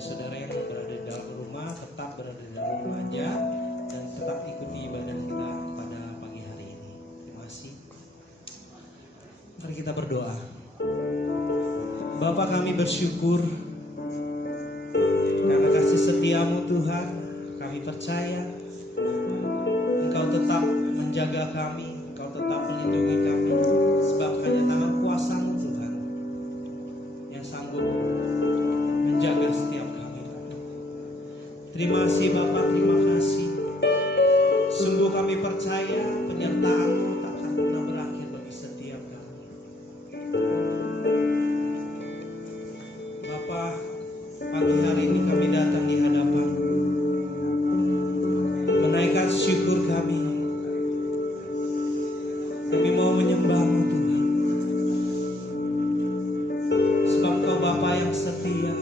bagi saudara yang berada di dalam rumah, tetap berada di dalam rumah aja dan tetap ikuti ibadah kita pada pagi hari ini. Terima kasih. Mari kita berdoa. Bapa, kami bersyukur karena kasih setiamu Tuhan. Kami percaya Engkau tetap menjaga kami, Engkau tetap melindungi kami, sebab hanya tangan kuasa-Mu Tuhan yang sanggup menjaga setiap kami. Terima kasih Bapa, terima kasih. Sungguh kami percaya penyertaan-Mu tak akan pernah berakhir bagi setiap kami. Bapa, pagi hari ini kami datang di hadapan menaikkan syukur kami. Kami mau menyembah-Mu Tuhan, sebab Kau Bapa yang setia,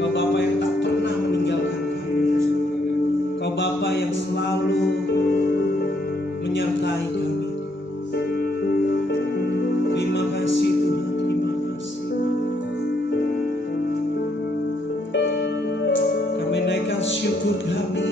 Kau Bapa yang tak pernah meninggalkan kami, Kau Bapa yang selalu menyertai kami. Terima kasih Tuhan, terima kasih. Kami naikkan syukur kami.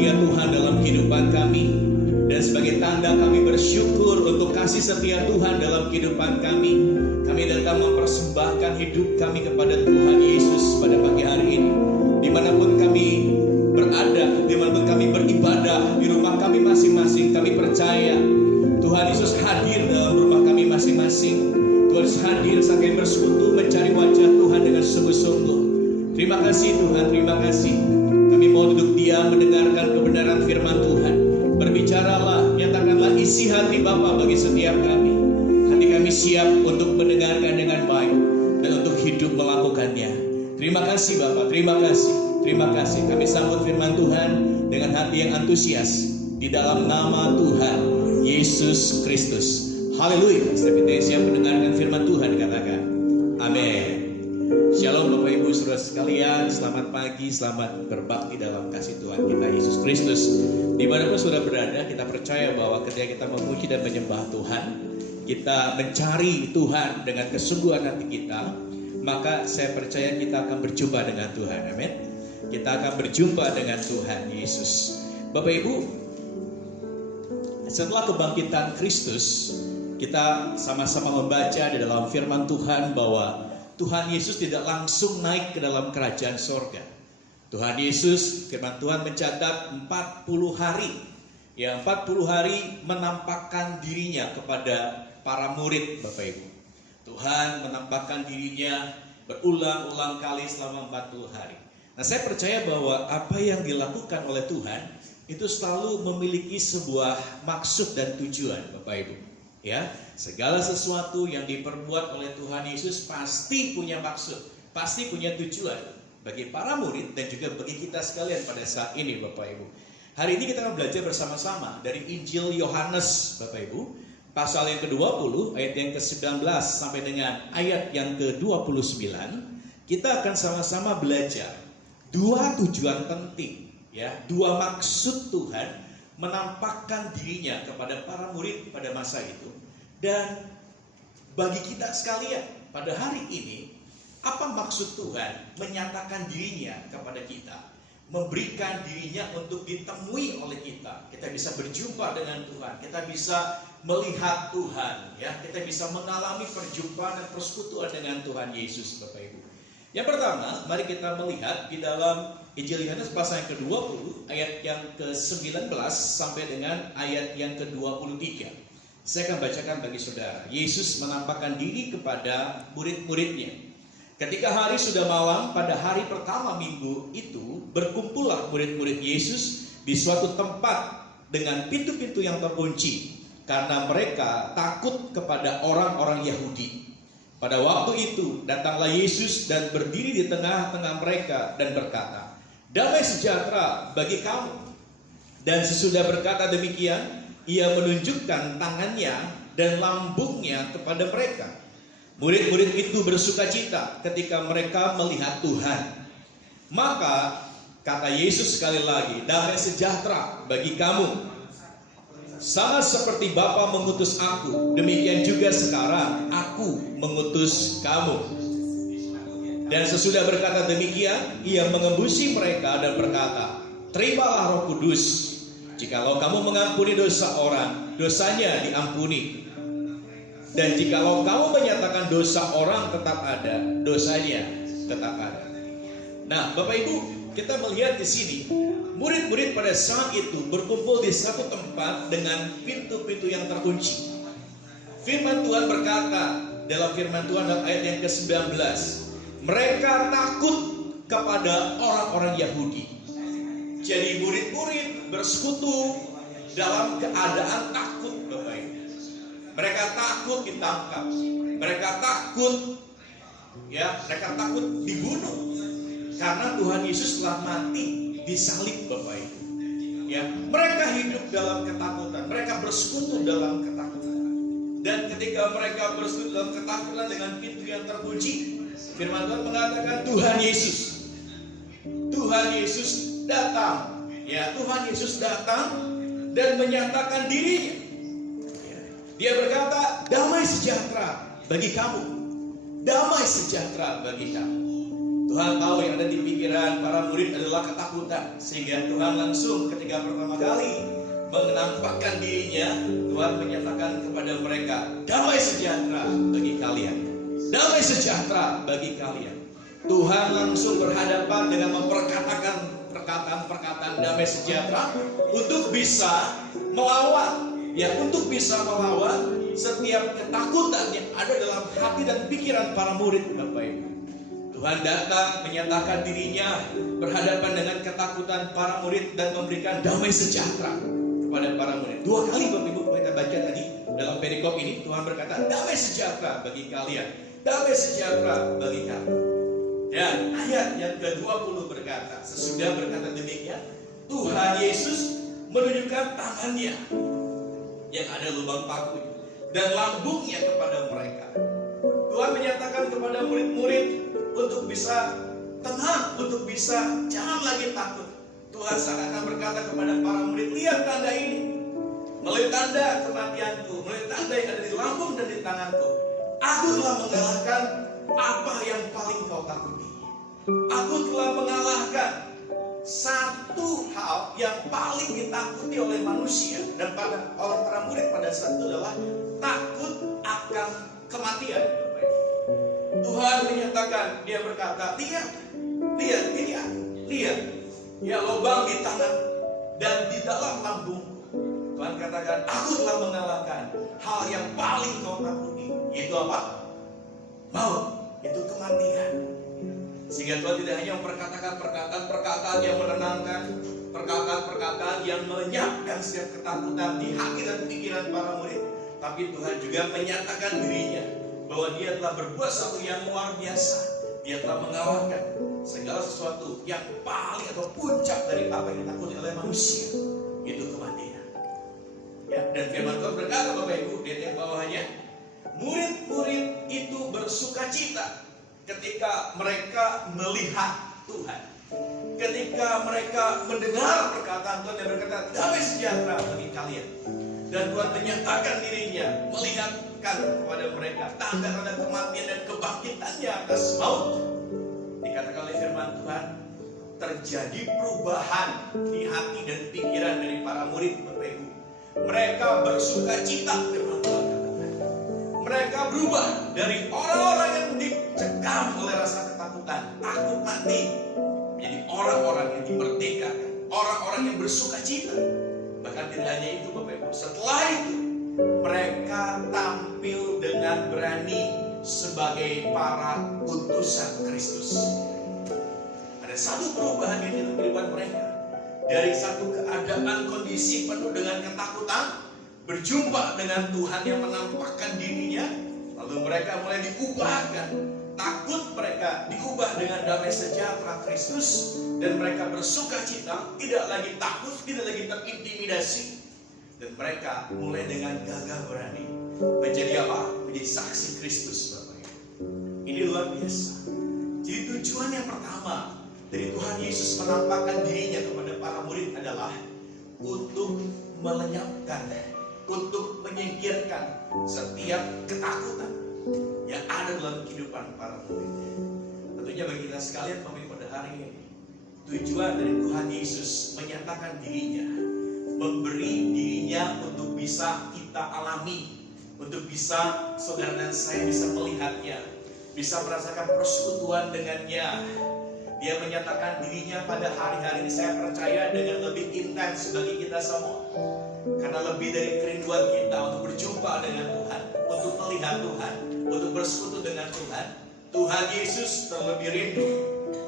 setia Tuhan dalam kehidupan kami. Dan sebagai tanda kami bersyukur untuk kasih setia Tuhan dalam kehidupan kami, kami datang mempersembahkan hidup kami kepada Tuhan Yesus pada pagi hari ini. Dimanapun kami berada, dimanapun kami beribadah, di rumah kami masing-masing, kami percaya Tuhan Yesus hadir dalam rumah kami masing-masing. Tuhan Yesus hadir saat kami bersekutu mencari wajah Tuhan dengan sungguh-sungguh. Terima kasih Tuhan, terima kasih. Kami mau duduk diam mendengarkan kebenaran firman Tuhan. Berbicaralah, nyatakanlah isi hati Bapa bagi setiap kami. Hati kami siap untuk mendengarkan dengan baik dan untuk hidup melakukannya. Terima kasih Bapa, terima kasih, terima kasih. Kami sambut firman Tuhan dengan hati yang antusias di dalam nama Tuhan Yesus Kristus. Haleluya. Setiap kita yang siap mendengarkan firman Tuhan, katakan amin. Shalom Bapak Ibu Saudara sekalian, selamat pagi, selamat berbakti dalam kasih Tuhan kita Yesus Kristus. Dimanapun saudara berada, kita percaya bahwa ketika kita memuji dan menyembah Tuhan, kita mencari Tuhan dengan kesungguhan hati kita, maka saya percaya kita akan berjumpa dengan Tuhan. Amin. Kita akan berjumpa dengan Tuhan Yesus. Bapak Ibu, setelah kebangkitan Kristus, kita sama-sama membaca di dalam firman Tuhan bahwa Tuhan Yesus tidak langsung naik ke dalam kerajaan sorga. Tuhan Yesus, firman Tuhan mencatat 40 hari. Ya, 40 hari menampakkan dirinya kepada para murid Bapak Ibu. Tuhan menampakkan dirinya berulang-ulang kali selama 40 hari. Nah, saya percaya bahwa apa yang dilakukan oleh Tuhan itu selalu memiliki sebuah maksud dan tujuan Bapak Ibu. Ya, segala sesuatu yang diperbuat oleh Tuhan Yesus pasti punya maksud, pasti punya tujuan bagi para murid dan juga bagi kita sekalian pada saat ini Bapak Ibu. Hari ini kita akan belajar bersama-sama dari Injil Yohanes Bapak Ibu, pasal yang ke-20 ayat yang ke-19 sampai dengan ayat yang ke-29. Kita akan sama-sama belajar dua tujuan penting, ya, dua maksud Tuhan menampakkan dirinya kepada para murid pada masa itu. Dan bagi kita sekalian pada hari ini, apa maksud Tuhan menyatakan dirinya kepada kita, memberikan dirinya untuk ditemui oleh kita. Kita bisa berjumpa dengan Tuhan, kita bisa melihat Tuhan, ya, kita bisa mengalami perjumpaan dan persekutuan dengan Tuhan Yesus Bapak Ibu. Yang pertama, mari kita melihat di dalam Injil Yohanes pasal yang ke-20 ayat yang ke-19 sampai dengan ayat yang ke-23. Saya akan bacakan bagi saudara. Yesus menampakkan diri kepada murid-muridnya. Ketika hari sudah malam pada hari pertama minggu itu, berkumpullah murid-murid Yesus di suatu tempat dengan pintu-pintu yang terkunci, karena mereka takut kepada orang-orang Yahudi. Pada waktu itu datanglah Yesus dan berdiri di tengah-tengah mereka dan berkata, "Damai sejahtera bagi kamu." Dan sesudah berkata demikian, ia menunjukkan tangannya dan lambungnya kepada mereka. Murid-murid itu bersukacita ketika mereka melihat Tuhan. Maka kata Yesus sekali lagi, "Damai sejahtera bagi kamu. Sama seperti Bapa mengutus aku, demikian juga sekarang aku mengutus kamu." Dan sesudah berkata demikian, ia mengembusi mereka dan berkata, "Terimalah Roh Kudus. Jikalau kamu mengampuni dosa orang, dosanya diampuni. Dan jikalau kamu menyatakan dosa orang tetap ada, dosanya tetap ada." Nah, Bapak Ibu, kita melihat di sini murid-murid pada saat itu berkumpul di satu tempat dengan pintu-pintu yang terkunci. Firman Tuhan berkata dalam firman Tuhan dalam ayat yang ke-19, mereka takut kepada orang-orang Yahudi. Jadi murid-murid bersekutu dalam keadaan takut Bapak Ibu. Mereka takut ditangkap. Mereka takut, ya, mereka takut dibunuh. Karena Tuhan Yesus telah mati disalib Bapak Ibu. Ya, mereka hidup dalam ketakutan, mereka bersekutu dalam ketakutan. Dan ketika mereka bersekutu dalam ketakutan dengan pintu yang terkunci, firman Tuhan mengatakan Tuhan Yesus datang. Ya, Tuhan Yesus datang dan menyatakan dirinya. Dia berkata, "Damai sejahtera bagi kamu. Damai sejahtera bagi kamu." Tuhan tahu yang ada di pikiran para murid adalah ketakutan, sehingga Tuhan langsung ketika pertama kali menampakkan dirinya, Tuhan menyatakan kepada mereka, damai sejahtera bagi kalian. Damai sejahtera bagi kalian. Tuhan langsung berhadapan dengan memperkatakan perkataan-perkataan damai sejahtera untuk bisa melawan, untuk bisa melawan setiap ketakutan yang ada dalam hati dan pikiran para murid, Bapak Ibu. Tuhan datang menyatakan dirinya berhadapan dengan ketakutan para murid dan memberikan damai sejahtera kepada para murid. 2 kali Bapak Ibu kita baca tadi dalam perikop ini, Tuhan berkata, damai sejahtera bagi kalian, damai sejahtera bagi kamu. Dan ayat yang ke-20 berkata, sesudah berkata demikian, Tuhan Yesus menunjukkan tangannya yang ada lubang paku dan lambungnya kepada mereka. Tuhan menyatakan kepada murid-murid untuk bisa tenang, untuk bisa jangan lagi takut. Tuhan seakan berkata kepada para murid, lihat tanda ini, melihat tanda kematianku, melihat tanda yang ada di lambung dan di tanganku. Aku telah mengalahkan apa yang paling kau takuti. Aku telah mengalahkan satu hal yang paling ditakuti oleh manusia dan oleh para murid pada saat itu adalah takut akan kematian. Tuhan menyatakan, dia berkata, lihat, ya lubang di tangan dan di dalam lambungku. Tuhan katakan, aku telah mengalahkan hal yang paling kau takuti. Itu apa? Maut, itu kematian. Sehingga Tuhan tidak hanya memperkatakan perkataan-perkataan yang menenangkan, perkataan-perkataan yang melenyapkan setiap ketakutan di hati dan pikiran para murid, tapi Tuhan juga menyatakan dirinya bahwa dia telah berbuat sesuatu yang luar biasa. Dia telah mengalahkan segala sesuatu yang paling atau puncak dari apa yang ditakuti oleh manusia, itu kematian. Ya, dan firman Tuhan berkata, Bapak Ibu, di yang bawahnya, murid-murid itu bersuka cita ketika mereka melihat Tuhan, ketika mereka mendengar perkataan Tuhan yang berkata, damai sejahtera bagi kalian. Dan Tuhan menyatakan dirinya, melihatkan kepada mereka tanda-tanda kematian dan kebangkitannya atas maut. Dikatakan oleh firman Tuhan, terjadi perubahan di hati dan pikiran dari para murid, Bapak Ibu. Mereka bersuka cita, firman Tuhan katakan. Mereka berubah dari orang-orang yang dicekam oleh rasa ketakutan, takut mati, menjadi orang-orang yang dimerdekakan, orang-orang yang bersuka cita. Bahkan tidak hanya itu, Bapak Ibu, setelah itu mereka tampil dengan berani sebagai para utusan Kristus. Ada satu perubahan di dalam kehidupan mereka, dari satu keadaan kondisi penuh dengan ketakutan, berjumpa dengan Tuhan yang menampakkan dirinya, lalu mereka mulai diubahkan. Takut mereka diubah dengan damai sejahtera Kristus, dan mereka bersuka cita, tidak lagi takut, tidak lagi terintimidasi, dan mereka mulai dengan gagah berani menjadi apa? Menjadi saksi Kristus, Bapak Ibu. Ini luar biasa. Jadi tujuan yang pertama dari Tuhan Yesus menampakkan dirinya kepada para murid adalah untuk melenyapkan, untuk menyingkirkan setiap ketakutan yang ada dalam kehidupan para murid. Tentunya bagi kita sekalian, Bapak Ibu, pada hari ini tujuan dari Tuhan Yesus menyatakan dirinya, memberi dirinya untuk bisa kita alami, untuk bisa saudara dan saya bisa melihatnya, bisa merasakan persekutuan dengannya. Dia menyatakan dirinya pada hari-hari ini, saya percaya, dengan lebih intens bagi kita semua. Karena lebih dari kerinduan kita untuk berjumpa dengan Tuhan, untuk melihat Tuhan, untuk bersekutu dengan Tuhan, Tuhan Yesus terlebih rindu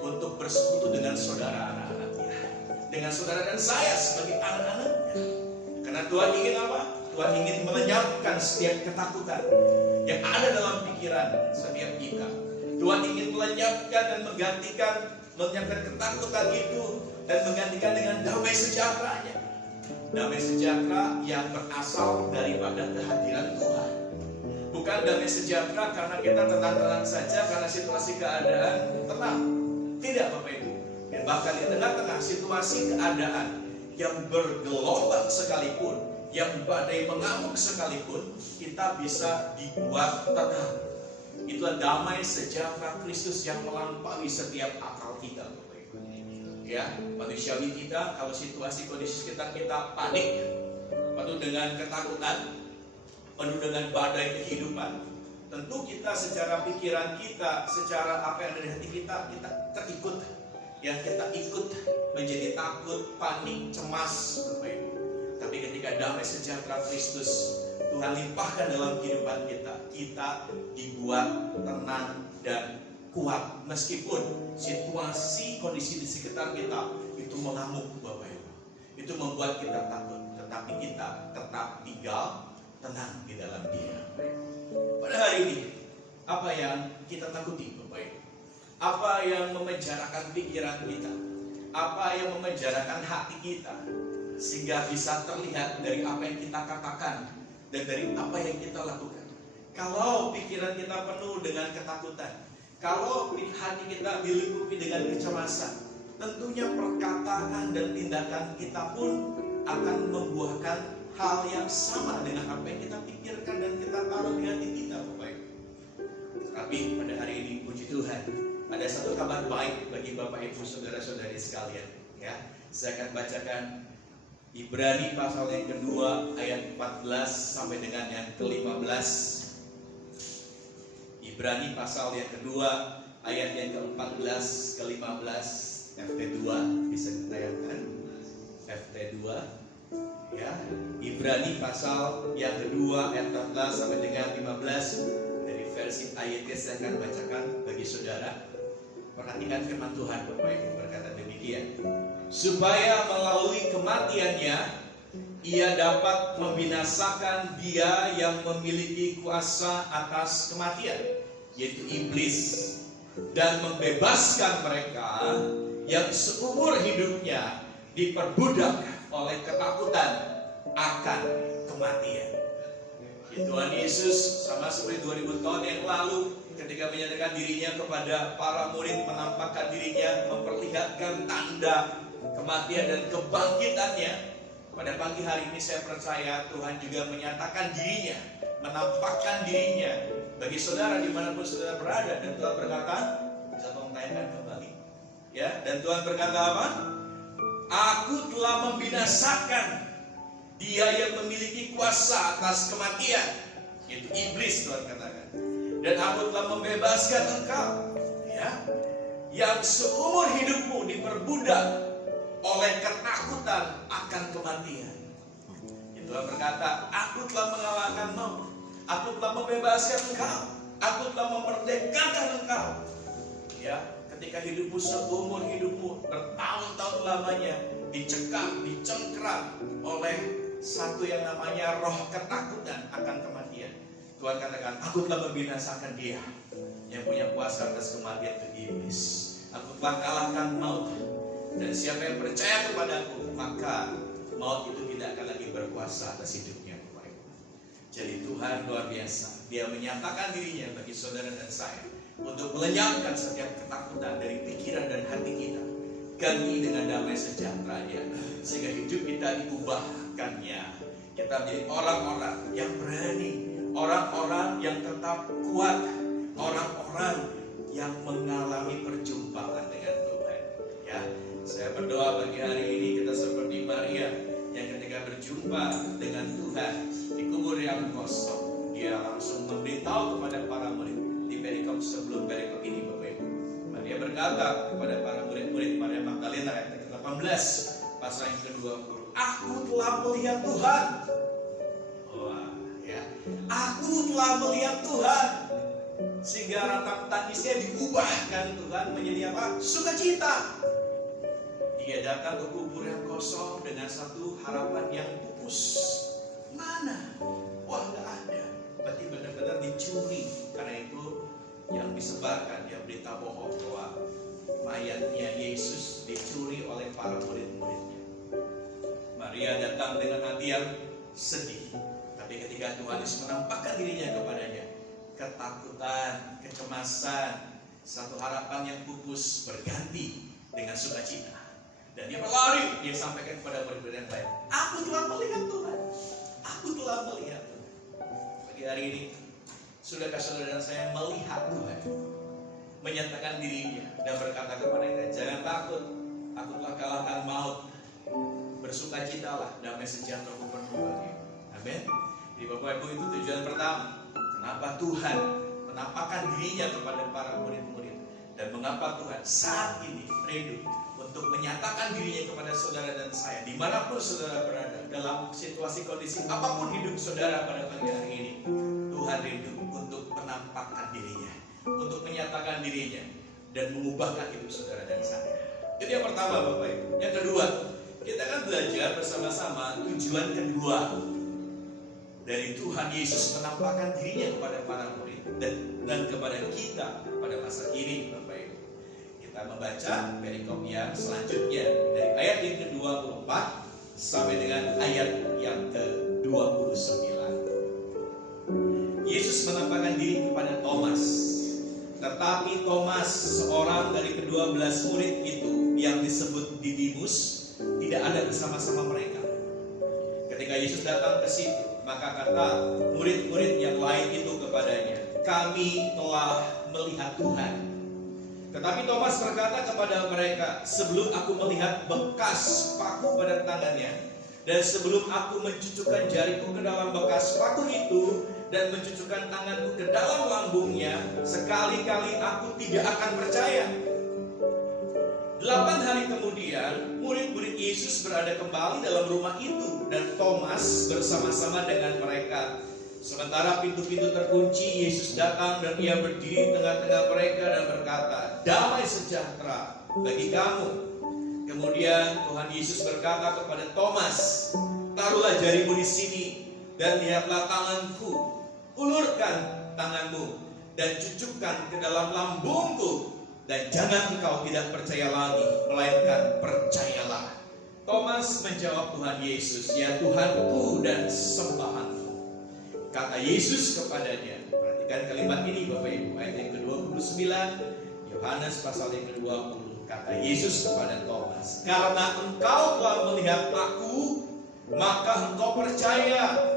untuk bersekutu dengan saudara anak-anaknya, dengan saudara dan saya sebagai anak-anaknya. Karena Tuhan ingin apa? Tuhan ingin melenyapkan setiap ketakutan yang ada dalam pikiran setiap kita. Tuhan ingin melenyapkan dan melenyapkan ketakutan itu dan menggantikan dengan damai sejahtera-Nya. Damai sejahtera yang berasal daripada kehadiran Tuhan. Bukan damai sejahtera karena kita tenang-tenang saja, karena situasi keadaan tenang. Tidak, Bapak Ibu. Dan bahkan di tengah-tengah situasi keadaan yang bergelombang sekalipun, yang badai mengamuk sekalipun, kita bisa dibuat tenang. Itulah damai sejahtera Kristus yang melampaui setiap akal kita, Bapak Ibu. Ya, manusiawi kita, kalau situasi kondisi sekitar kita panik, penuh dengan ketakutan, penuh dengan badai kehidupan, tentu kita secara pikiran kita, secara apa yang ada di hati kita terikut. Ya, kita ikut menjadi takut, panik, cemas, Bapak Ibu. Tapi ketika damai sejahtera Kristus Tuhan limpahkan dalam kehidupan kita dibuat tenang dan kuat meskipun situasi kondisi di sekitar kita itu mengamuk, Bapak Ibu. Itu membuat kita takut, tetapi kita tetap tinggal tenang di dalam Dia. Pada hari ini, apa yang kita takuti, Bapak Ibu? Apa yang memenjarakan pikiran kita? Apa yang memenjarakan hati kita? Sehingga bisa terlihat dari apa yang kita katakan dan dari apa yang kita lakukan. Kalau pikiran kita penuh dengan ketakutan, kalau hati kita dilingkupi dengan kecemasan, tentunya perkataan dan tindakan kita pun akan membuahkan hal yang sama dengan apa yang kita pikirkan dan kita taruh di hati kita, Bapak Ibu. Tapi pada hari ini, puji Tuhan, ada satu kabar baik bagi Bapak Ibu saudara-saudari sekalian. Ya, saya akan bacakan Ibrani pasal yang kedua ayat 14 sampai dengan yang ke-15. Ibrani pasal yang kedua ayat yang ke-14 ke-15. FT2 bisa ditayangkan. FT2 ya. Ibrani pasal yang kedua ayat 14 sampai dengan 15. Dari versi AYT saya akan bacakan bagi saudara. Perhatikan firman Tuhan, Bapak Ibu, berkata demikian. Supaya melalui kematiannya ia dapat membinasakan dia yang memiliki kuasa atas kematian, yaitu iblis, dan membebaskan mereka yang seumur hidupnya diperbudak oleh ketakutan akan kematian. Tuhan Yesus sama seperti 2000 tahun yang lalu ketika menyatakan dirinya kepada para murid, menampakkan dirinya, memperlihatkan tanda kematian dan kebangkitannya. Pada pagi hari ini saya percaya Tuhan juga menyatakan dirinya, menampakkan dirinya bagi saudara dimanapun saudara berada. Dan Tuhan berkata, bisa tolong tayangkan kembali ya. Dan Tuhan berkata apa? Aku telah membinasakan dia yang memiliki kuasa atas kematian, itu iblis, Tuhan katakan. Dan aku telah membebaskan engkau ya, yang seumur hidupmu diperbudak oleh ketakutan akan kematian. Tuhan berkata, aku telah mengalahkan maut, aku telah membebaskan engkau, aku telah memerdekakan engkau. Ya, ketika hidupmu seumur hidupmu bertahun-tahun lamanya dicekam, dicengkeram oleh satu yang namanya roh ketakutan akan kematian, Tuhan katakan, aku telah membinasakan dia yang punya kuasa atas kematian, itu iblis. Aku telah kalahkan maut. Dan siapa yang percaya kepadaku, maka maut itu tidak akan lagi berkuasa atas hidupnya, Bapak Ibu. Jadi Tuhan luar biasa. Dia menyatakan dirinya bagi saudara dan saya untuk melenyapkan setiap ketakutan dari pikiran dan hati kita, ganti dengan damai sejahtera-Nya, sehingga hidup kita diubahkannya. Kita menjadi orang-orang yang berani, orang-orang yang tetap kuat, orang-orang yang mengalami perjumpaan dengan Tuhan. Ya, saya berdoa bagi hari ini kita seperti Maria yang ketika berjumpa dengan Tuhan di kubur yang kosong, dia langsung memberitahu kepada para murid di perikop sebelum perikop ini, Bapak Ibu. Maria berkata kepada para murid-murid, Maria Magdalena ayat 18 pasal yang ke-20, aku telah melihat Tuhan. Wah, ya. Aku telah melihat Tuhan. Sehingga ratap tangisnya diubahkan Tuhan menjadi apa? Sukacita. Dia datang ke kubur yang kosong dengan satu harapan yang pupus. Mana? Wah, nggak ada. Berarti benar-benar dicuri. Karena itu yang disebarkan, dia berita bohong bahwa mayatnya Yesus dicuri oleh para murid-muridnya. Maria datang dengan hati yang sedih. Tapi ketika Tuhan Yesus menampakkan dirinya kepadanya, ketakutan, kecemasan, satu harapan yang pupus berganti dengan sukacita. Dan dia berlari, dia sampaikan kepada murid-murid yang lain, aku telah melihat Tuhan, aku telah melihat Tuhan. Pagi hari ini, Sudahkah saudara dan saya melihat Tuhan menyatakan dirinya dan berkata kepada kita, jangan takut, aku telah kalahkan maut, bersukacitalah, damai sejahtera ku penuh bagimu. Amin. Jadi Bapak Ibu, itu tujuan pertama. Kenapa Tuhan menampakkan dirinya kepada para murid-murid, dan mengapa Tuhan saat ini rindu untuk menyatakan dirinya kepada saudara dan saya dimanapun saudara berada, dalam situasi kondisi apapun hidup saudara pada pagi hari ini. Tuhan rindu untuk menampakkan dirinya, untuk menyatakan dirinya, dan mengubahkan hidup saudara dan saya. Itu yang pertama Bapak Ibu. Yang kedua, kita akan belajar bersama-sama tujuan kedua dari Tuhan Yesus menampakkan dirinya kepada para murid dan kepada kita pada masa ini Bapak Ibu. Kita membaca perikop yang selanjutnya dari ayat yang ke-24 sampai dengan ayat yang ke-29. Yesus menampakkan diri kepada Thomas. Tetapi Thomas, seorang dari ke-12 murid itu yang disebut Didimus, tidak ada bersama-sama mereka. Ketika Yesus datang ke situ, maka kata murid-murid yang lain itu kepadanya, kami telah melihat Tuhan. Tetapi Thomas berkata kepada mereka, sebelum aku melihat bekas paku pada tangannya, dan sebelum aku mencucukkan jariku ke dalam bekas paku itu, dan mencucukkan tanganku ke dalam lambungnya, sekali-kali aku tidak akan percaya. 8 hari kemudian, murid-murid Yesus berada kembali dalam rumah itu, dan Thomas bersama-sama dengan mereka. Sementara pintu-pintu terkunci, Yesus datang dan ia berdiri di tengah-tengah mereka dan berkata, damai sejahtera bagi kamu. Kemudian Tuhan Yesus berkata kepada Thomas, taruhlah jarimu di sini dan lihatlah tanganku, ulurkan tanganmu dan cucukkan ke dalam lambungku, dan jangan engkau tidak percaya lagi, melainkan percayalah. Thomas menjawab Tuhan Yesus, ya Tuhanku dan sembahanku. Kata Yesus kepadanya, perhatikan kalimat ini Bapak Ibu, ayat yang ke-29, Yohanes pasal yang ke-20. Kata Yesus kepada Thomas, karena engkau telah melihat aku, maka engkau percaya.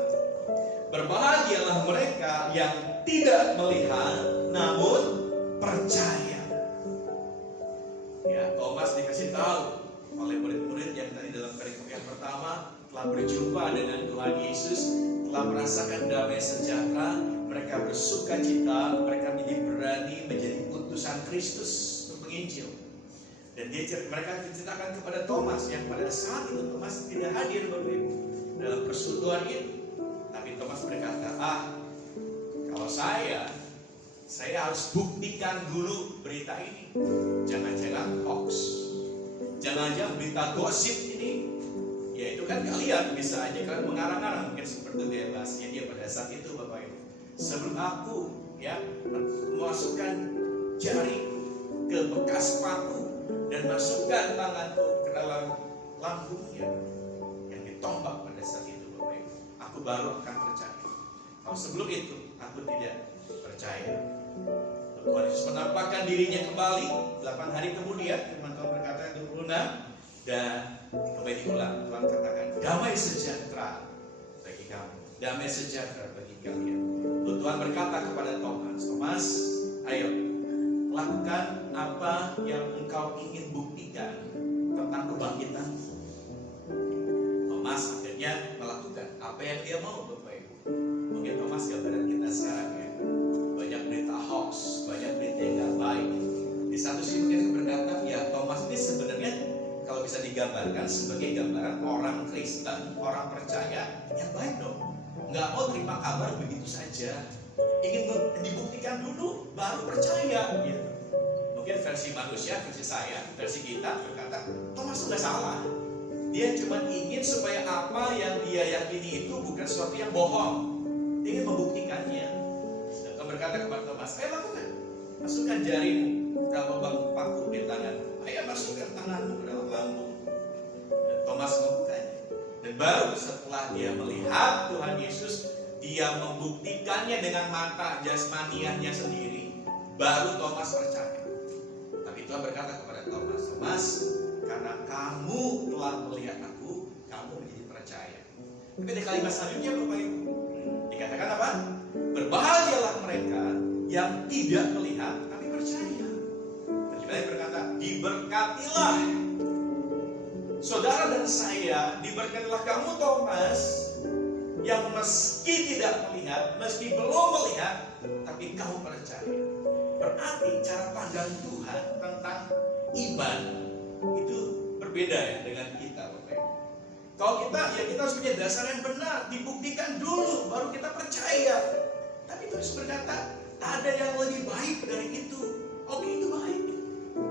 Berbahagialah mereka yang tidak melihat namun percaya. Ya, Thomas dikasih tahu oleh murid-murid yang tadi dalam perikop yang pertama telah berjumpa dengan Tuhan Yesus, telah merasakan damai sejahtera, mereka bersuka cita, mereka menjadi berani menjadi utusan Kristus untuk menginjil. Dan mereka menceritakan kepada Thomas yang pada saat itu Thomas tidak hadir Bapak Ibu dalam persekutuan itu. Tapi Thomas berkata, kalau saya harus buktikan dulu berita ini. Jangan-jangan hoax, jangan-jangan berita gosip ini. Ya itu kan kalian bisa aja kalian mengarang-arang, mungkin seperti dia bahasnya dia pada saat itu Bapak Ibu. Sebelum aku memasukkan jariku ke bekas paku dan masukkan tanganku ke dalam lambungnya yang ditombak pada saat itu Bapak Ibu, aku baru akan percaya. Kalau sebelum itu aku tidak percaya. Tuhan Yesus menampakkan dirinya kembali 8 hari kemudian. Firman Tuhan berkata yang 26, dan kembali diulang Tuhan katakan damai sejahtera bagi kamu, damai sejahtera bagi kalian. Tuhan berkata kepada Thomas, ayo lakukan apa yang engkau ingin buktikan tentang kebangkitanmu. Thomas akhirnya melakukan apa yang dia mau Bapak Ibu. Mungkin Thomas gambaran kita sekarang ya, banyak berita hoax, banyak berita yang gak baik. Di satu sisi mungkin berkata, ya Thomas ini sebenarnya kalau bisa digambarkan sebagai gambaran orang Kristen, orang percaya yang baik dong. Nggak mau terima kabar begitu saja, ingin dibuktikan dulu baru percaya gitu. Mungkin versi manusia, versi saya, versi kita berkata Thomas sudah salah. Dia cuma ingin supaya apa yang dia yakini itu bukan sesuatu yang bohong, dia ingin membuktikannya. Dan Tuhan berkata kepada Thomas, ayo lakukan, masukkan jarimu dalam lubang paku di tanganmu, ayo masukkan tanganmu ke dalam lambung. Dan Thomas melakukannya. Dan baru setelah dia melihat Tuhan Yesus, dia membuktikannya dengan mata jasmaniannya sendiri, baru Thomas percaya. Tapi Tuhan berkata kepada Thomas, karena kamu telah melihat aku, kamu menjadi percaya. Tapi di kalimat selanjutnya Bapak Ibu dikatakan apa? Berbahagialah mereka yang tidak melihat tapi percaya. Terjemahan berkata, diberkatilah saudara dan saya, diberkatilah kamu Thomas, yang meski tidak melihat, meski belum melihat, tapi kamu percaya. Berarti cara pandang Tuhan tentang iman itu berbeda ya dengan kita, Bapak Ibu. Kalau kita harus punya dasar yang benar, dibuktikan dulu, baru kita percaya. Tapi terus berkata, ada yang lebih baik dari itu. Oke, itu baik.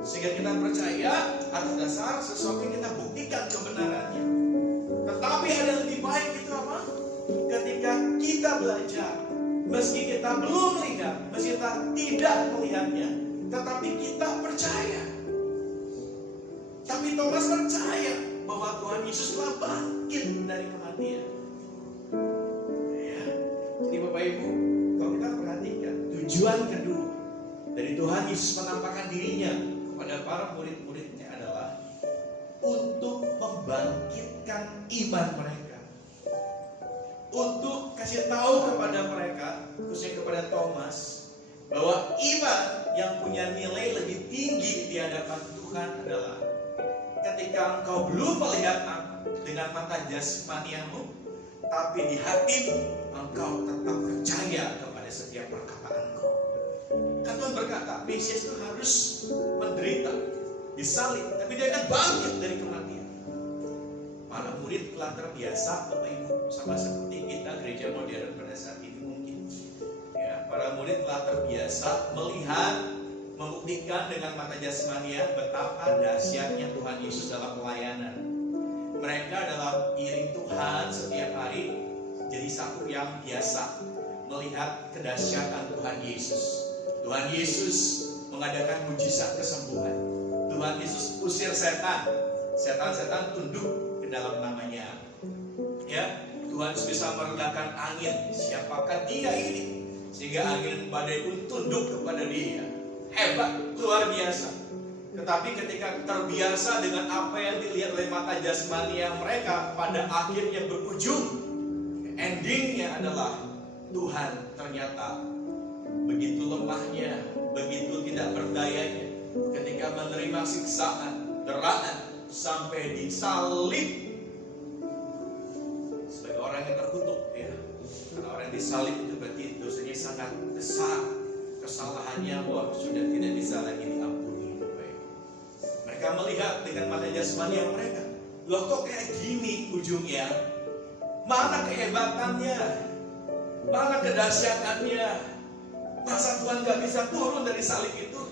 Sehingga kita percaya atas dasar sesuatu yang kita buktikan kebenarannya. Tetapi ada yang lebih baik itu apa? Ketika kita belajar, meski kita belum melihat, meski kita tidak melihatnya, tetapi kita percaya. Tapi Thomas percaya bahwa Tuhan Yesus telah bangkit dari kematian. Ya. Jadi Bapak Ibu, kalau kita perhatikan, tujuan kedua dari Tuhan Yesus menampakkan dirinya kepada para murid-muridnya adalah untuk membangkitkan iman mereka, untuk kasih tahu kepada mereka, khususnya kepada Thomas, bahwa iman yang punya nilai lebih tinggi di hadapan Tuhan adalah ketika engkau belum melihat dengan mata jasmaniamu, tapi di hatimu engkau tetap percaya kepada setiap perkataanku. Kan Tuhan berkata, Mesias itu harus menderita, disalib, tapi dia akan bangkit dari kematian. Para murid telah terbiasa, Bapak Ibu, sama seperti kita gereja modern pada saat ini mungkin. Ya, para murid telah terbiasa melihat, membuktikan dengan mata jasmania betapa dahsyatnya Tuhan Yesus dalam pelayanan. Mereka dalam iring Tuhan setiap hari jadi satu yang biasa melihat kedahsyatan Tuhan Yesus. Tuhan Yesus mengadakan mujizat kesembuhan. Tuhan Yesus usir setan. Setan-setan tunduk ke dalam namanya. Ya, Tuhan Yesus bisa meredakan angin. Siapakah dia ini? Sehingga angin badai pun tunduk kepada dia. Hebat, luar biasa. Tetapi ketika terbiasa dengan apa yang dilihat oleh mata jasmania mereka, pada akhirnya berujung, endingnya adalah Tuhan ternyata begitu lemahnya, begitu tidak berdayanya, ketika menerima siksaan, deraan, sampai disalib sebagai orang yang terkutuk. Ya, karena orang yang disalib itu berarti dosanya sangat besar. Kesalahannya sudah tidak bisa lagi diampuni. Mereka melihat dengan mata jasmani yang mereka, loh kok kayak gini ujungnya? Mana kehebatannya? Mana kedahsyatannya? Masa Tuhan gak bisa turun dari salib itu?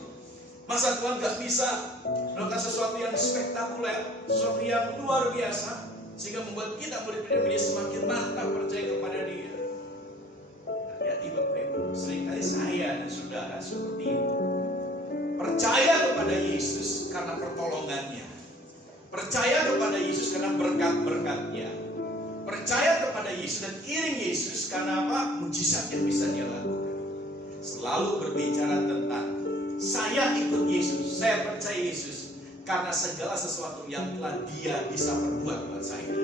Masa Tuhan gak bisa melakukan sesuatu yang spektakuler, sesuatu yang luar biasa, sehingga membuat kita murid-murid semakin mantap percaya kepada Dia? Hati-hati Bapak Ibu, seringkali saya dan saudara seperti itu. Percaya kepada Yesus karena pertolongannya, percaya kepada Yesus karena berkat-berkatnya, percaya kepada Yesus dan iring Yesus karena apa? Mujizat yang bisa Dia lakukan. Selalu berbicara tentang saya ikut Yesus, saya percaya Yesus karena segala sesuatu yang telah Dia bisa perbuat buat saya.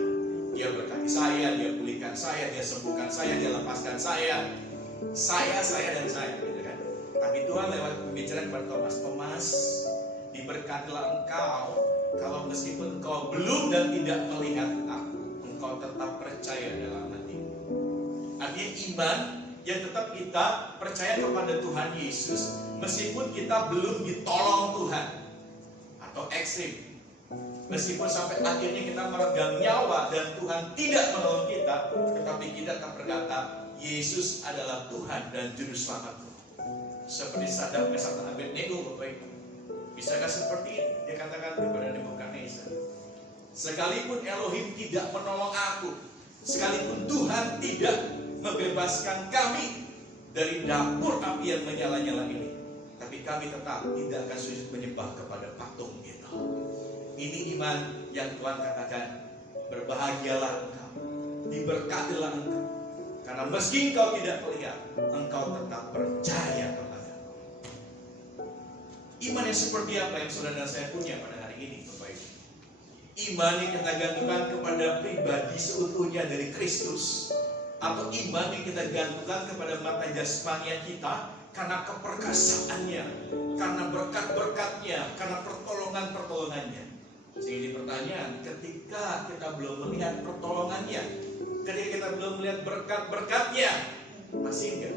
Dia berkati saya, Dia pulihkan saya, Dia sembuhkan saya, Dia lepaskan saya, dan saya, gitu kan? Tapi Tuhan lewat pembicaraan kepada Thomas, diberkatilah engkau kalau meskipun engkau belum dan tidak melihat aku, engkau tetap percaya dalam hatimu. Artinya iman yang tetap kita percaya kepada Tuhan Yesus meskipun kita belum ditolong Tuhan atau ekstrim, meskipun sampai akhirnya kita meregang nyawa dan Tuhan tidak menolong kita, tetapi kita tetap berkata Yesus adalah Tuhan dan Juru Selamatku. Seperti Sadrak, Mesak dan Abednego, Bapak Ibu. Bisakah seperti ini? Dia katakan kepada Nebukadnezar, sekalipun Elohim tidak menolong aku, sekalipun Tuhan tidak membebaskan kami dari dapur api yang menyala-nyala ini, tapi kami tetap tidak akan sujud menyembah kepada patung itu. Ini iman yang Tuhan katakan, berbahagialah engkau, diberkatilah engkau, karena meski engkau tidak melihat, engkau tetap percaya kepada aku. Iman yang seperti apa yang saudara dan saya punya pada hari ini, Bapak Ibu? Iman yang kita gantungkan kepada pribadi seutuhnya dari Kristus, atau iman yang kita gantungkan kepada mata jasmania kita karena keperkasaannya, karena berkat-berkatnya, karena pertolongan-pertolongannya. Sehingga di pertanyaan, ketika kita belum melihat pertolongannya, ketika kita belum melihat berkat-berkatnya, masih enggak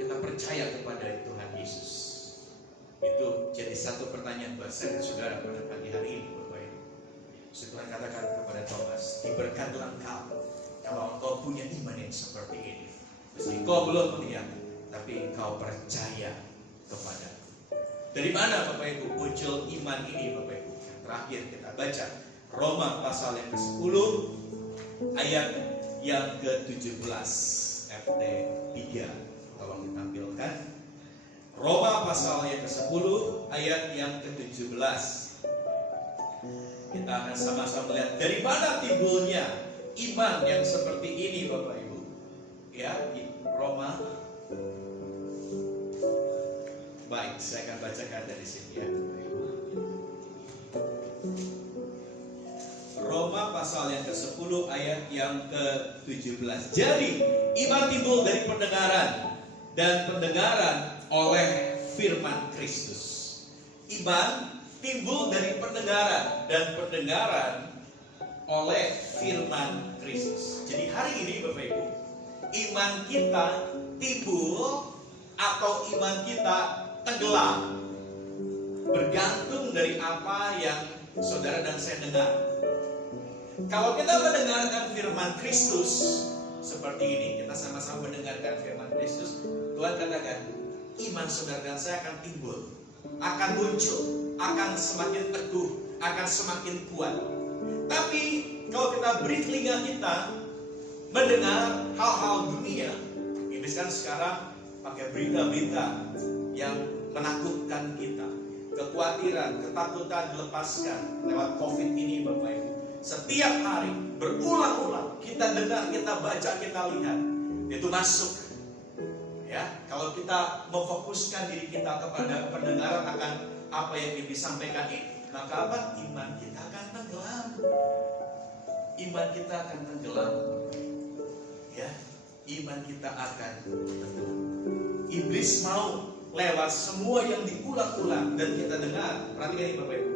kita percaya kepada Tuhan Yesus? Itu jadi satu pertanyaan buat saya dan saudara pada pagi hari ini, Bapak Ibu. Tuhan katakan kepada Thomas, diberkatilah engkau kalau engkau punya iman yang seperti ini. Meski engkau belum melihat, tapi engkau percaya kepada. Dari mana Bapak Ibu muncul iman ini, Bapak Ibu? Yang terakhir kita baca Roma pasal yang ke-10 ayat yang ke-17, FT 3. Tolong ditampilkan. Roma pasal yang ke-10 ayat yang ke-17. Kita akan sama-sama melihat dari mana timbulnya iman yang seperti ini, Bapak Ibu. Ya, Roma. Baik, saya akan bacakan dari sini ya, Bapak Ibu. Roma pasal yang ke-10 ayat yang ke-17. Jadi, iman timbul dari pendengaran, dan pendengaran oleh firman Kristus. Iman timbul dari pendengaran, dan pendengaran oleh firman Kristus. Jadi hari ini Bapak Ibu, iman kita timbul atau iman kita tenggelam bergantung dari apa yang saudara dan saya dengar. Kalau kita mendengarkan firman Kristus seperti ini, kita sama-sama mendengarkan firman Kristus, Tuhan katakan iman saudara dan saya akan timbul, akan muncul, akan semakin teguh, akan semakin kuat. Tapi kalau kita beri telinga kita mendengar hal-hal dunia, ini kan sekarang pakai berita-berita yang menakutkan kita, kekhawatiran, ketakutan dilepaskan lewat COVID ini, Bapak Ibu. Setiap hari berulang-ulang kita dengar, kita baca, kita lihat, itu masuk. Ya, kalau kita memfokuskan diri kita kepada pendengaran akan apa yang disampaikan ini, maka apa? Iman kita akan tenggelam. Iman kita akan tenggelam. Ya, iman kita akan tenggelam. Iblis mau lewat semua yang diulang-ulang dan kita dengar. Perhatikan ini Bapak Ibu.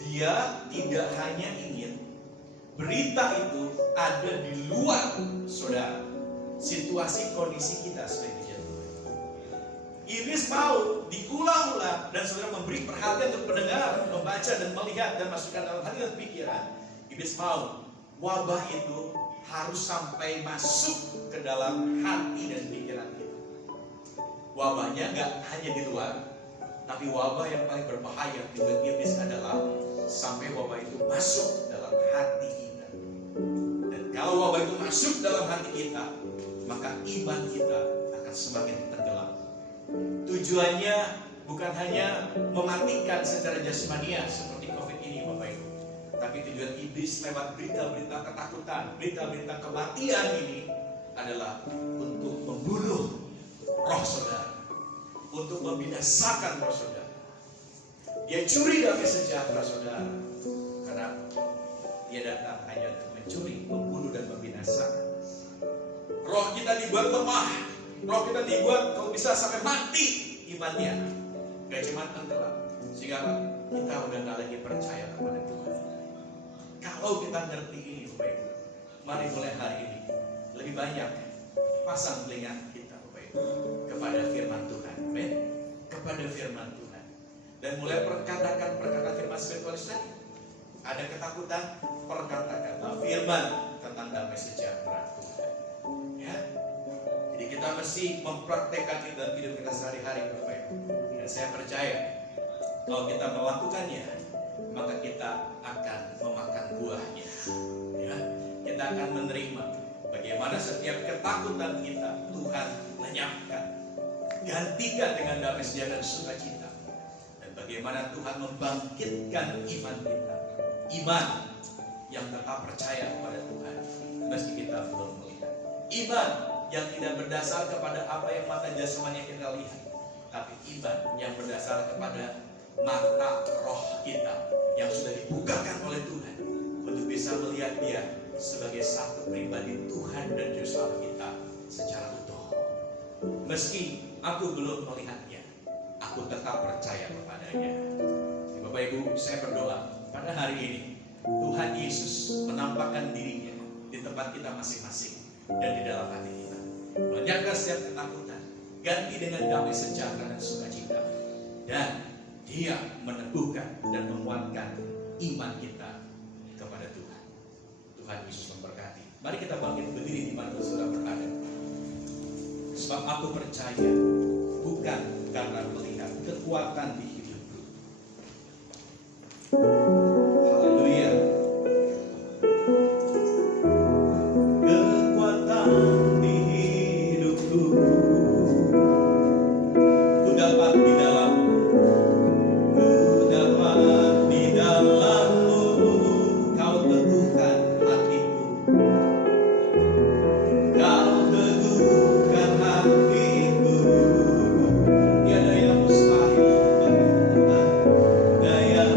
Dia tidak hanya ingin berita itu ada di luar saudara, situasi kondisi kita sedang dijatuhkan. Iblis mau diulang-ulang dan saudara memberi perhatian untuk mendengar, membaca dan melihat dan masukkan dalam hati dan pikiran. Iblis mau wabah itu harus sampai masuk ke dalam hati dan pikiran kita. Wabahnya nggak hanya di luar, tapi wabah yang paling berbahaya buat iblis adalah sampai wabah itu masuk dalam hati kita. Dan kalau wabah itu masuk dalam hati kita, maka iman kita akan semakin tenggelam. Tujuannya bukan hanya mematikan secara jasmania seperti COVID ini, Bapak Ibu, tapi tujuan iblis lewat berita-berita ketakutan, berita-berita kematian ini adalah untuk membunuh roh saudara, untuk membinasakan roh saudara. Dia curi damai sejahtera saudara, karena dia datang hanya untuk mencuri, membunuh dan membinasakan. Roh kita dibuat lemah, roh kita dibuat kalau bisa sampai mati imannya, gak cuma tenggelam, sehingga kita udah gak lagi percaya kepada Tuhan. Kalau kita ngerti ini, Bapak Ibu, mari mulai hari ini lebih banyak pasang telinga kita, Bapak Ibu, kepada firman Tuhan, amin, kepada firman Tuhan. Dan mulai perkatakan firman spiritualis tadi. Ada ketakutan, perkatakanlah firman tentang damai sejahtera Tuhan. Ya, jadi kita mesti mempraktekkan itu dalam hidup kita sehari-hari, Bapak Ibu. Dan saya percaya kalau kita melakukannya, maka kita akan memakan buahnya. Ya, kita akan menerima bagaimana setiap ketakutan kita Tuhan lenyapkan, gantikan dengan damai sejahtera dan sukacita. Bagaimana Tuhan membangkitkan iman kita, iman yang tetap percaya kepada Tuhan meski kita belum melihat, iman yang tidak berdasar kepada apa yang mata jasmani kita lihat, tapi iman yang berdasar kepada mata roh kita yang sudah dibukakan oleh Tuhan untuk bisa melihat Dia sebagai satu pribadi Tuhan dan Juru Selamat kita secara utuh. Meski aku belum melihatnya, aku tetap percaya kepadanya. Bapak Ibu, saya berdoa pada hari ini Tuhan Yesus menampakkan dirinya di tempat kita masing-masing dan di dalam hati kita. Lenyapkan setiap ketakutan, ganti dengan damai sejahtera dan sukacita. Dan Dia meneguhkan dan menguatkan iman kita kepada Tuhan. Tuhan Yesus memberkati. Mari kita bangkit berdiri di mana sudah berada. Sebab aku percaya bukan karena melihat kekuatan di hidupku. Haleluya. Kekuatan di hidupku, ku dapat di dalammu, ku dapat di dalammu, kau teguhkan hatiku, kau teguhkan hatiku. Tiada yang mustahil bagi Tuhan, tiada yang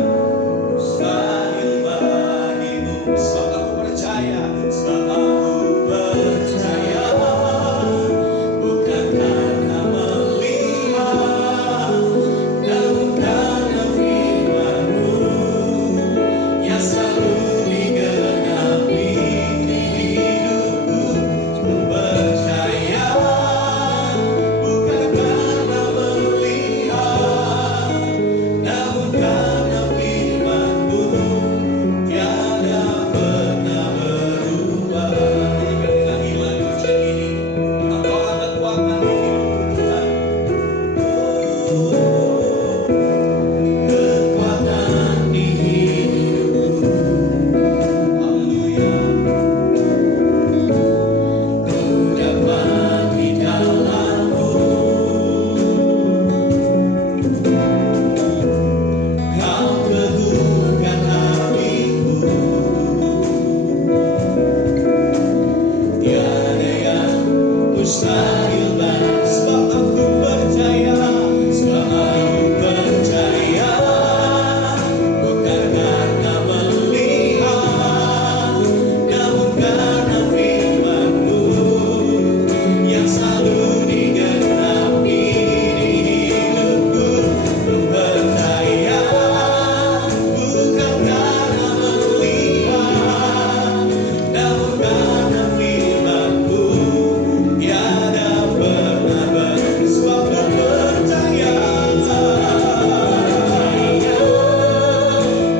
mustahil bagimu. Sebab aku percaya, sebab aku percaya, bukan karena melihat, namun karena firman-Mu yang selalu digenapi di hidupku. Ku percaya, bukan karena melihat, namun karena firman-Mu tiada pernah berubah. Jadikan dengan iman ujian ini, Engkau ada kekuatan di hidupku Tuhan. Kekuatan di hidupku. Haleluya. Ku dapat di dalammu, kau teguhkan hatiku. Tiada yang mustahil bagi. Sebab aku percaya, sebab aku percaya, bukan karena melihat, namun karena firman-Mu yang selalu digenapi di hidupku. Ku percaya, bukan karena melihat, namun karena firman-Mu tiada pernah berubah. Sebab ku percaya,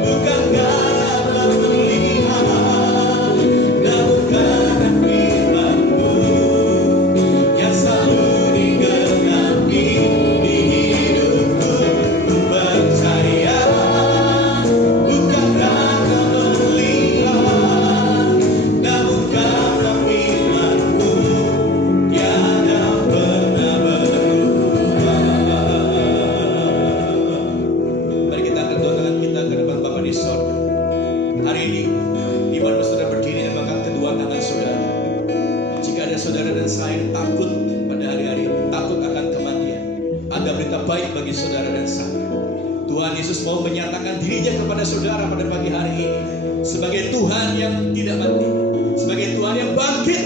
bukan karena melihat, namun karena firman-Mu yang selalu digenapi di hidupku. Ku percaya, bukan karena melihat, namun karena firman-Mu tiada pernah berubah. Mari kita angkat dua tangan kita ke depan Bapa di sorga. Hari ini, di mana saudara berdiri dan mengangkat kedua tangan saudara. Jika ada saudara dan saya yang takut pada hari-hari ini, takut akan kematian, ada berita baik bagi saudara dan saya. Tuhan Yesus mau menyatakan dirinya kepada saudara pada pagi hari ini sebagai Tuhan yang tidak mati, sebagai Tuhan yang bangkit,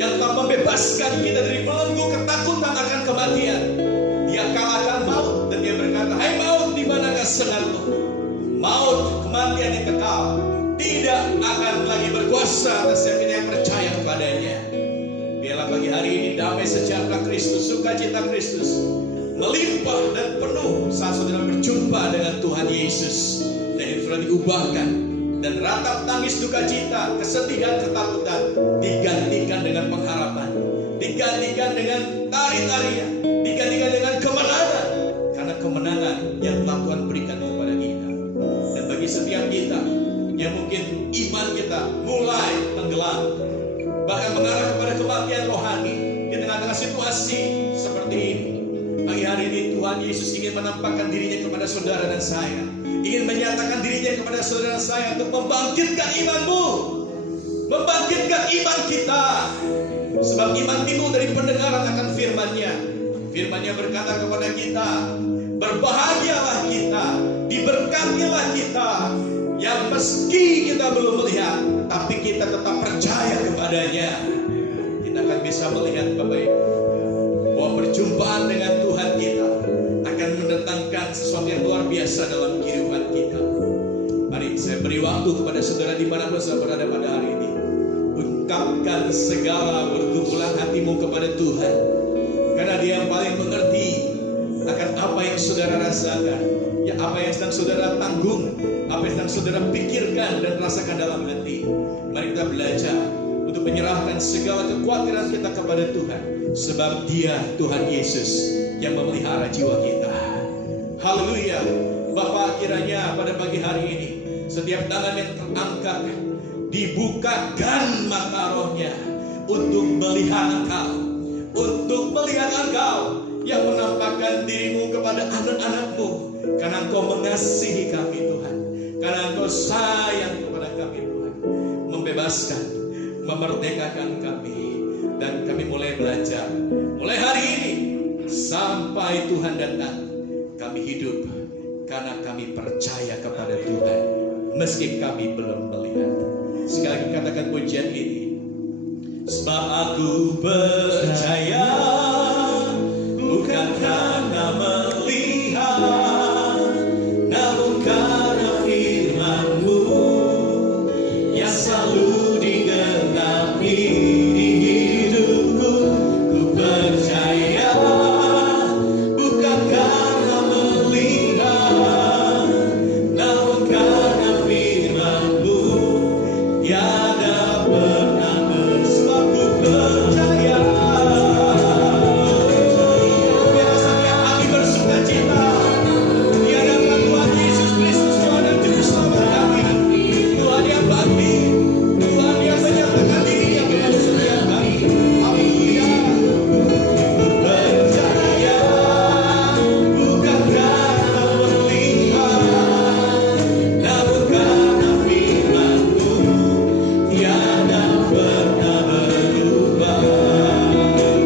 yang telah membebaskan kita dari belenggu ketakutan akan kematian. Dia kalahkan maut dan dia berkata, "Hai maut, di manakah sengatmu?" Maut, kematian yang kekal, tidak akan lagi berkuasa atas siapa yang percaya kepadanya. Biarlah pagi hari ini damai sejahtera Kristus, sukacita Kristus melimpah dan penuh saat saudara berjumpa dengan Tuhan Yesus. Dan hidup saudara diubahkan, dan ratap tangis duka cita, kesedihan, ketakutan digantikan dengan pengharapan, digantikan dengan tari-tarian, digantikan dengan kemenangan, karena kemenangan yang telah Tuhan berikan kepada kita. Dan bagi setiap kita yang mungkin iman kita mulai tenggelam, bahkan mengarah kepada kematian rohani di tengah-tengah situasi seperti ini, pagi hari ini Tuhan Yesus ingin menampakkan dirinya kepada saudara dan saya, ingin menyatakan dirinya kepada saudara dan saya untuk membangkitkan imanmu, membangkitkan iman kita. Sebab iman timbul dari pendengaran akan firman-Nya. Firman-Nya berkata kepada kita, berbahagialah kita, diberkatilah kita yang meski kita belum melihat, tapi kita tetap percaya kepadanya. Kita akan bisa melihat Bapak Ibu, bahwa perjumpaan dengan Tuhan kita akan mendatangkan sesuatu yang luar biasa dalam kehidupan kita. Mari saya beri waktu kepada saudara dimanapun saudara berada pada hari ini. Ungkapkan segala bergumulan hatimu kepada Tuhan, karena Dia yang paling mengerti akan apa yang saudara rasakan, ya apa yang sedang saudara tanggung, apa yang sedang saudara pikirkan dan rasakan dalam hati. Mari kita belajar untuk menyerahkan segala kekhawatiran kita kepada Tuhan, sebab Dia Tuhan Yesus yang memelihara jiwa kita. Haleluya. Bapak, kiranya pada pagi hari ini setiap tangan yang terangkat dibukakan mata rohnya untuk melihat Engkau, untuk melihat Engkau yang menampakkan dirimu kepada anak-anak-Mu, karena Engkau mengasihi kami Tuhan, karena Engkau sayang kepada kami Tuhan, membebaskan, memerdekakan kami, dan kami mulai belajar mulai hari ini sampai Tuhan datang. Kami hidup karena kami percaya kepada Tuhan meski kami belum melihat. Sekali lagi katakan pujian ini. Sebab aku percaya, bukan karena melihat, namun karena firman-Mu yang selalu digenapi di hidupku. Ku percaya, bukan karena melihat, namun karena firman-Mu tiada pernah bersebab ku percaya. Biar setiap hati bersuka cita di hadapan Tuhan Yesus Kristus, Tuhan dan Juru Selamat kami. Tuhan yang bakti, Tuhan yang menyatakan dirinya kepada setiap kami. Haleluya. Ku percaya, bukan karena melihat, namun karena firman-Mu tiada pernah berubah.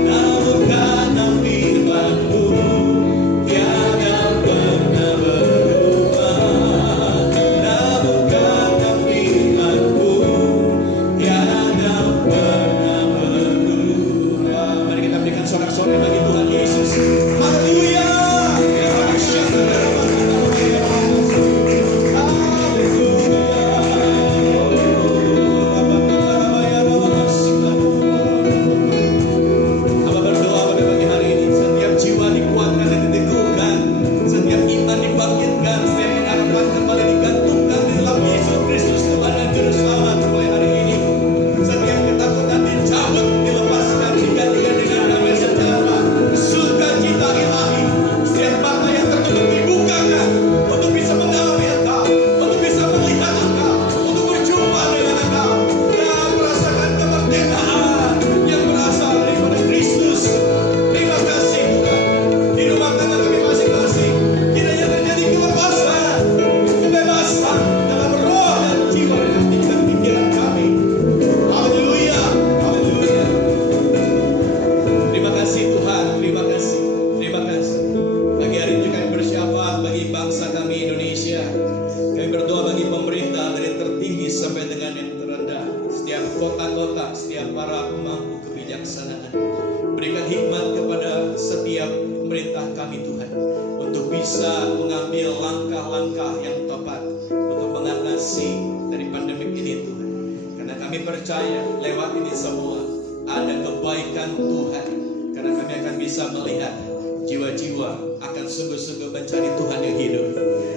Namun karena firman-Mu tiada pernah berubah. Namun karena firman-Mu tiada pernah berubah. Mari kita berikan sorak-sorai bagi Tuhan Yesus. Haleluya. Hamba berdoa pada pagi hari ini, setiap jiwa dikuatkan dan diteguhkan, setiap iman dibangkitkan, setiap pengharapan kembali digantungkan di dalam Yesus Kristus Tuhan dan Juru Selamat mulai hari ini. Setiap ketakutan dicabut, dilepaskan, digantikan dengan damai sejahtera, sukacita ilahi. Setiap mata yang tertutup dibukakan untuk bisa mengalami Engkau, untuk bisa melihat Engkau, untuk berjumpa dengan Engkau dan merasakan kemerdekaan yang berasal daripada Kristus. Terima kasih Tuhan. Di rumah tangga kami masing-masing kiranya terjadi kelepasan, kebebasan dalam roh dan jiwa dan hati dan pikiran kami. Haleluya, haleluya. Terima kasih Tuhan, terima kasih, terima kasih. Pagi hari ini kami bersyafat bagi bangsa kami Indonesia. Kami berdoa bagi pemerintah dari yang tertinggi sampai dengan yang terendah, setiap kota-kota, setiap para pemangku kebijaksanaan. Berikan hikmat kepada setiap pemerintah kami Tuhan, untuk bisa mengambil langkah-langkah yang tepat untuk mengatasi dari pandemi ini Tuhan. Karena kami percaya lewat ini semua ada kebaikan Tuhan, karena kami akan bisa melihat jiwa-jiwa akan sungguh-sungguh mencari Tuhan yang hidup,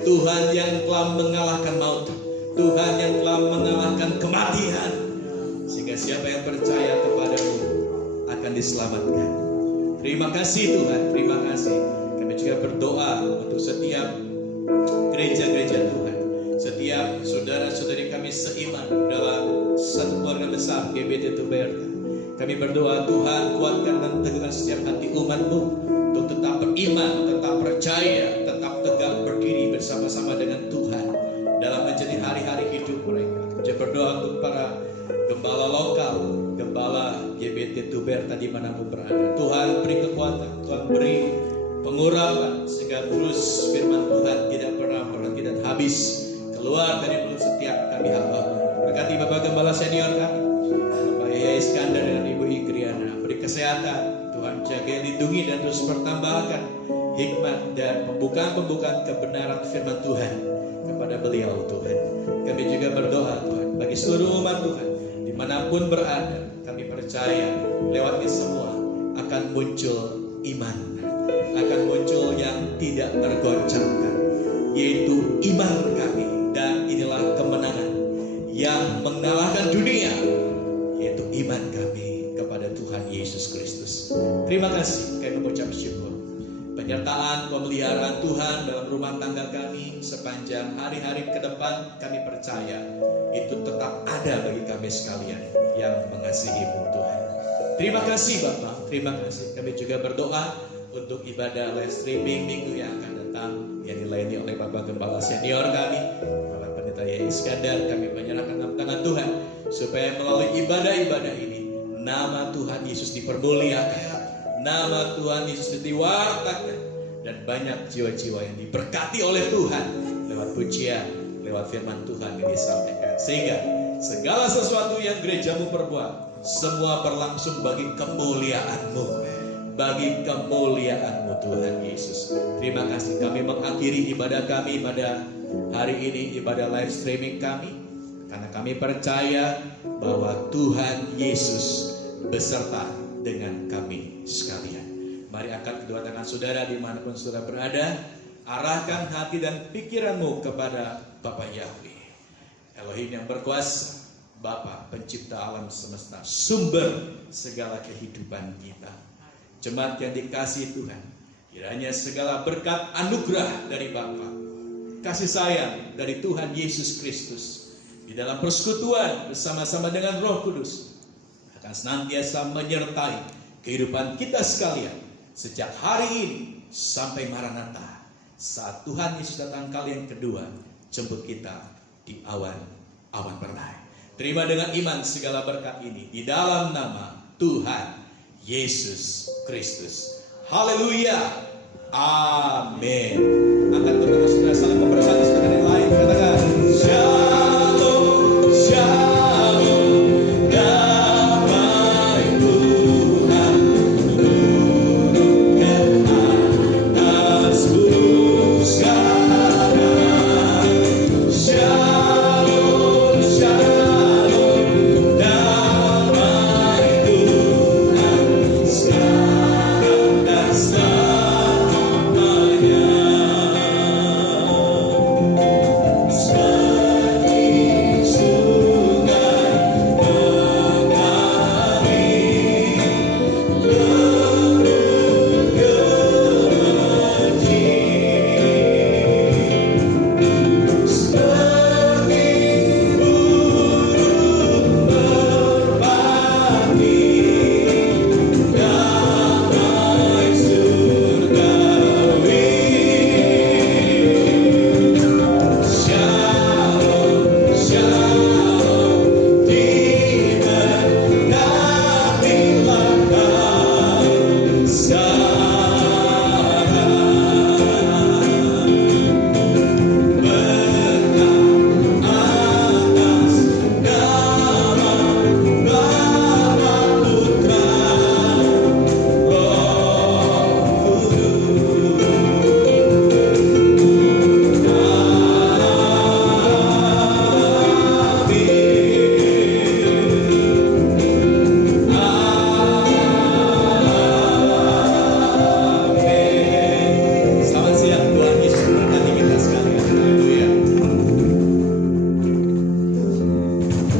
Tuhan yang telah mengalahkan maut, Tuhan yang telah mengalahkan kematian, sehingga siapa yang percaya kepadamu akan diselamatkan. Terima kasih Tuhan, terima kasih. Kami juga berdoa untuk setiap gereja-gereja Tuhan, setiap saudara-saudari kami seiman dalam satu keluarga besar GBT Tuberta. Kami berdoa Tuhan, kuatkan dan teguhkan setiap hati umat-Mu untuk tetap beriman, tetap percaya, tetap tegak berdiri bersama-sama dengan Tuhan dalam menjadi hari-hari hidup mereka. Saya berdoa untuk para gembala lokal, gembala GBT Tuberta dimanapun berada. Tuhan beri kekuatan, Tuhan beri pengurapan, sehingga terus firman Tuhan tidak pernah berhenti dan habis keluar dari mulut setiap kami hamba. Berkati Bapak Gembala senior kami, Bapak Yaya Iskandar dan Ibu Igriana. Beri kesehatan, Tuhan jaga, lindungi dan terus pertambahkan hikmat dan pembukaan kebenaran firman Tuhan kepada beliau Tuhan. Kami juga berdoa Tuhan bagi seluruh umat Tuhan dimanapun berada. Kami percaya lewat ini semua akan muncul iman, akan muncul yang tidak tergoncangkan, yaitu iman kami. Dan inilah kemenangan yang mengalahkan dunia, yaitu iman kami kepada Tuhan Yesus Kristus. Terima kasih, kami mengucap syukur penyertaan pemeliharaan Tuhan dalam rumah tangga kami sepanjang hari-hari ke depan. Kami percaya itu tetap ada bagi kami sekalian yang mengasihi-Mu Tuhan. Terima kasih Bapak, terima kasih. Kami juga berdoa untuk ibadah live streaming minggu yang akan datang yang dilayani oleh Bapak Gembala senior kami, Bapak Pendeta Yaya Iskandar. Kami menyerahkan dalam tangan Tuhan supaya melalui ibadah-ibadah ini nama Tuhan Yesus dipermuliakan, nama Tuhan Yesus diwartakan, dan banyak jiwa-jiwa yang diberkati oleh Tuhan lewat pujian, lewat firman Tuhan yang disampaikan. Sehingga segala sesuatu yang gerejamu perbuat semua berlangsung bagi kemuliaan-Mu, bagi kemuliaan-Mu Tuhan Yesus. Terima kasih. Kami mengakhiri ibadah kami pada hari ini, ibadah live streaming kami, karena kami percaya bahwa Tuhan Yesus beserta dengan kami sekalian. Mari angkat kedua tangan saudara dimanapun saudara berada, arahkan hati dan pikiranmu kepada Bapa Yahweh, Elohim yang berkuasa, Bapa pencipta alam semesta, sumber segala kehidupan kita. Jemaat yang dikasihi Tuhan, kiranya segala berkat anugerah dari Bapa, kasih sayang dari Tuhan Yesus Kristus, di dalam persekutuan bersama-sama dengan Roh Kudus akan senantiasa menyertai kehidupan kita sekalian sejak hari ini sampai Maranatha, saat Tuhan Yesus datang kali yang kedua jemput kita di awan permai. Terima dengan iman segala berkat ini di dalam nama Tuhan Yesus Kristus. Haleluya. Amin. Angkat kedua saudara saling memberkati saudara yang lain. Katakan shalom.